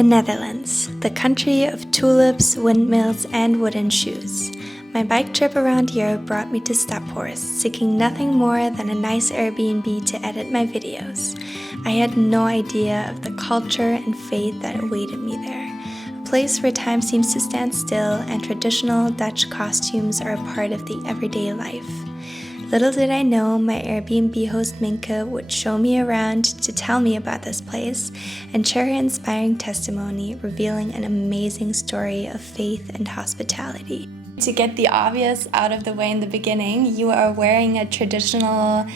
The Netherlands, the country of tulips, windmills, and wooden shoes. My bike trip around Europe brought me to Staphorst, seeking nothing more than a nice Airbnb to edit my videos. I had no idea of the culture and faith that awaited me there. A place where time seems to stand still and traditional Dutch costumes are a part of the everyday life. Little did I know my Airbnb host Minke would show me around to tell me about this place and share her inspiring testimony, revealing an amazing story of faith and hospitality. To get the obvious out of the way in the beginning, you are wearing a traditional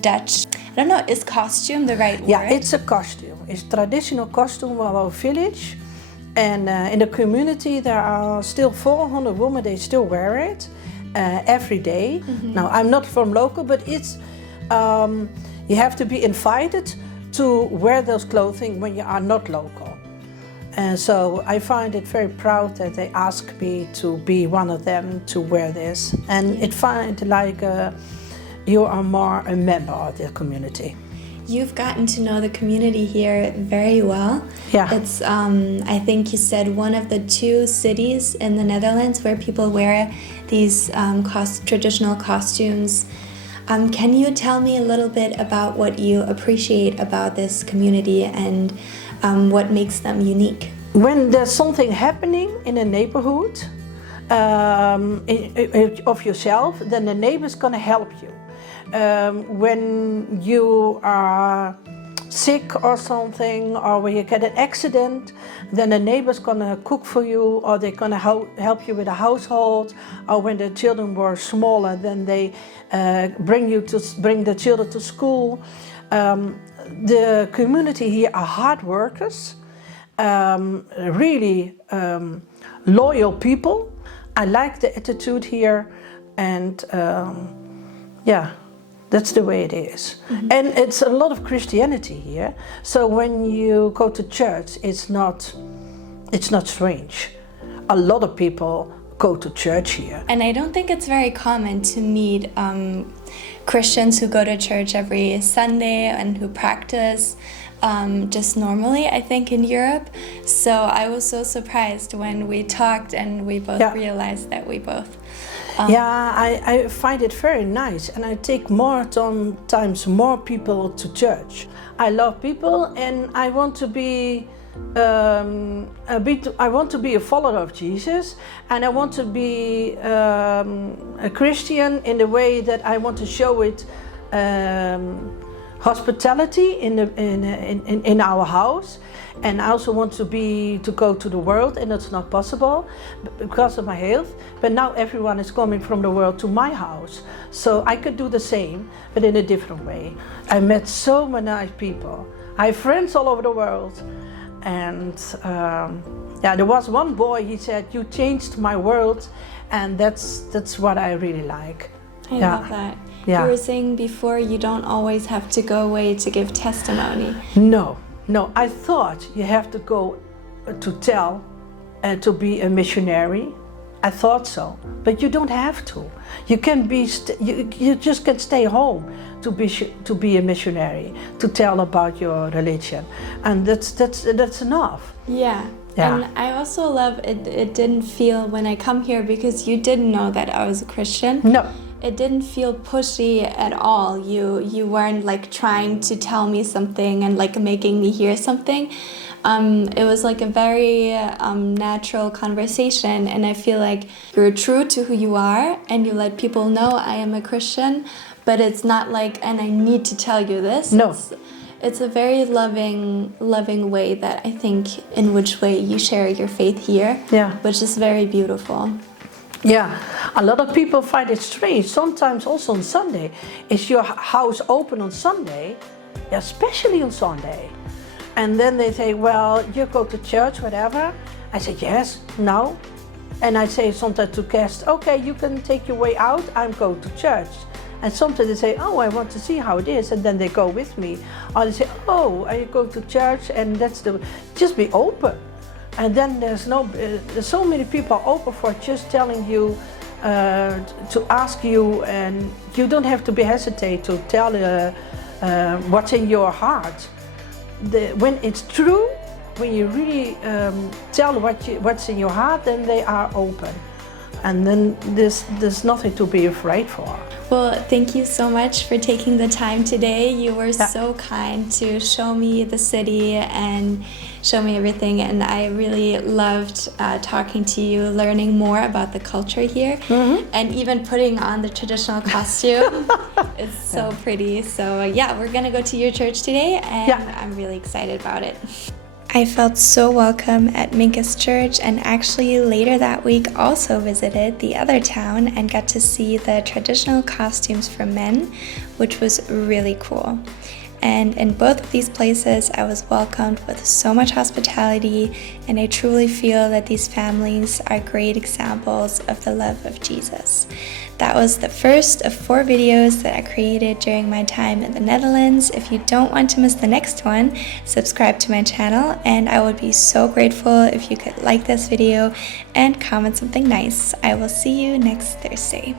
Dutch, I don't know, is costume the right word? Yeah, it's a costume. It's a traditional costume of our village. And in the community there are still 400 women, they still wear it. Every day. Mm-hmm. Now I'm not from local, but it's you have to be invited to wear those clothing when you are not local. And so I find it very proud that they ask me to be one of them to wear this, and it find like you are more a member of the community. You've gotten to know the community here very well. Yeah. It's, I think you said, one of the 2 cities in the Netherlands where people wear these traditional costumes. Can you tell me a little bit about what you appreciate about this community and what makes them unique? When there's something happening in a neighborhood of yourself, then the neighbor's gonna help you. When you are sick or something, or when you get an accident, then the neighbor's gonna cook for you, or they're gonna help you with the household. Or when the children were smaller, then they bring the children to school. The community here are hard workers, really loyal people. I like the attitude here, and yeah. That's the way it is. Mm-hmm. And it's a lot of Christianity here. So when you go to church, it's not strange. A lot of people go to church here. And I don't think it's very common to meet Christians who go to church every Sunday and who practice just normally, I think, in Europe. So I was so surprised when we talked and we both realized that we both I find it very nice, and I take times more people to church. I love people, and I want to be a follower of Jesus, and I want to be a Christian in the way that I want to show it hospitality in our house. And I also want to go to the world, and it's not possible because of my health. But now everyone is coming from the world to my house, so I could do the same, but in a different way. I met so many nice people. I have friends all over the world, and there was one boy. He said, "You changed my world," and that's what I really like. I love that. Yeah. You were saying before you don't always have to go away to give testimony. No, I thought you have to go to tell and to be a missionary. I thought so, but you don't have to. You can be. You just can stay home to be a missionary, to tell about your religion, and that's enough. Yeah. And I also love it. It didn't feel, when I come here, because you didn't know that I was a Christian. No. It didn't feel pushy at all. You weren't like trying to tell me something and like making me hear something. It was like a very natural conversation, and I feel like you're true to who you are, and you let people know I am a Christian, but it's not like, and I need to tell you this. No. It's a very loving way that I think in which way you share your faith here, which is very beautiful. Yeah, a lot of people find it strange. Sometimes also on Sunday. Is your house open on Sunday? Yeah, especially on Sunday. And then they say, well, you go to church, whatever. I say, yes, no. And I say sometimes to guests, okay, you can take your way out, I'm going to church. And sometimes they say, oh, I want to see how it is, and then they go with me. Or they say, oh, I go to church, and just be open. And then there's so many people are open for just telling you, to ask you, and you don't have to be hesitate to tell what's in your heart. When it's true, when you really tell what's in your heart, then they are open. And then there's nothing to be afraid for. Well, thank you so much for taking the time today. You were so kind to show me the city and show me everything, and I really loved talking to you, learning more about the culture here, and even putting on the traditional costume. It's so pretty. So yeah, we're gonna go to your church today, and I'm really excited about it. I felt so welcome at Minke's church, and actually later that week also visited the other town and got to see the traditional costumes for men, which was really cool. And in both of these places, I was welcomed with so much hospitality, and I truly feel that these families are great examples of the love of Jesus. That was the first of 4 videos that I created during my time in the Netherlands. If you don't want to miss the next one, subscribe to my channel, and I would be so grateful if you could like this video and comment something nice. I will see you next Thursday.